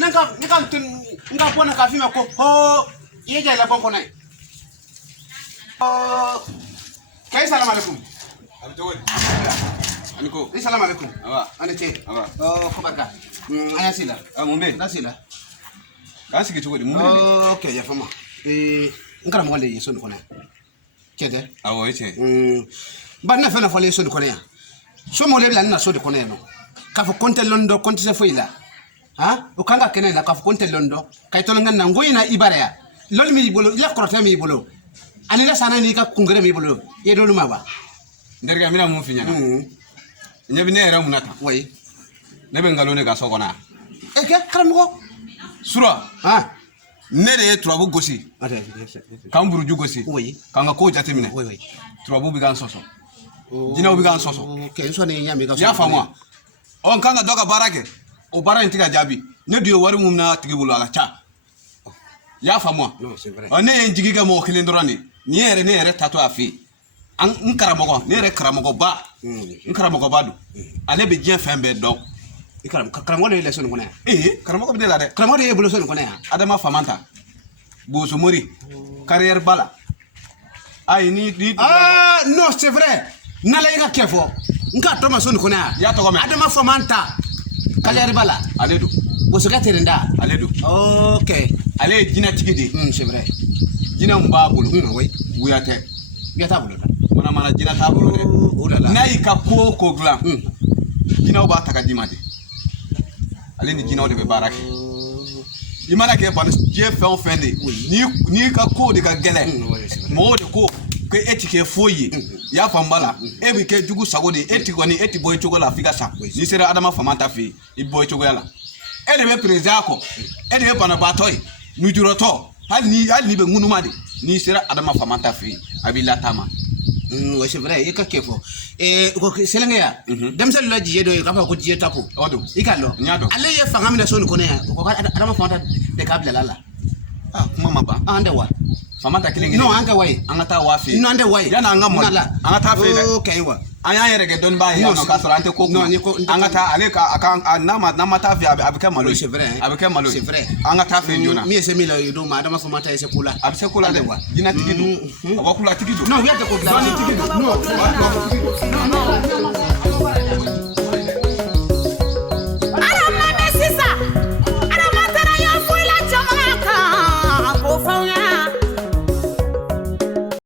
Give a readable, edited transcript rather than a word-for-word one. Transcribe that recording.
nanga tun nga pona ka fima ko ho yeja la bon konay kay salam alaikum Aniko. Salam alaikum. Awa. Anete. Awa. Ko barka. Aya sila. Mumbe. Nasila. Kan sigi chugodi mumbe. Okay, ya fama. Ngara mo wale yeso ndikona. Kede. Awo eche. Ba na fena fale yeso ndikona ya. So mo lebla na so ndikona no. Ka fo konte londo konte se foila. Ha? Ukanga kene na ka fo konte londo. Kay to ngana ngoyina ibarea. Lol mi bolo, la korota mi bolo. Anila sana ni ka kungere mi bolo. Ye do luma ba. Nderga mina mun finya na. Nyabi ne era munata. Oui. Ne be ngalo ne ga sokona. Eke karamugo. Sura. Ah. Ne de turabu gosi. Ate. Kamburu ju gosi. Oui. Kanga ko jate mine. Oui. Turabu bi gan soso. Jina bi gan soso. Okay, so ne nyami ga so. Ya famwa. On kanga doga barake. O bara intiga jabi. Ne duyo wari mum na tigi bulu ala cha. Ya famwa. Non, c'est vrai. On ne njigi ga mo kilindorani. Ni ere tato afi. An nkaramogo ne re karamogo ba nkaramogo badu ale be dien fin be do karamogo le leso ngona karamogo be de la de karamogo le bolo so ngona ya adama famanta bozo mori carrière bala ay ni non c'est vrai nala yiga kefo nka to ma so ngona ya to go me adama famanta carrière bala ale do bozo ga terenda ale do okay ale dina tigidi c'est vrai dina mbabulu oui buyate biata bulu mana dina tabulu de nayi ka ko glam dina ba taka dimade ale ni dina o de be barake imana ke ban je fin de ni ka ko de ka gele mo de ko ke etike foyi ya fambala e bi ke jugu sagode etikoni etiboy chogola fika sa ni sera adama famanta fi iboy chogola e de be prezako e de be bana batoy nu juroto hal ni be ngunuma de ni sera adama famanta fi abila tama ouais c'est vrai et ka kefo ko selenge ya demsel la jiye do ka fa ko jiye tapo odo ikalo ale ye fanga mina so ko ne ko adama famanta de kabla lala kuma maba ande wa famanta kilingi no anga wai anga ta wafi no ande wai yana anga mo anga ta fe de okay wa anya yere ge don ba ya no ka sora ante ko anga ta ale ka aka nama ta fi abike malo c'est vrai abike malo c'est vrai anga ta fe jona mi ese milo yudo ma adama famanta ese kula abise kula de wa dina tikidu abakula tikidu no we have to kula tikidu no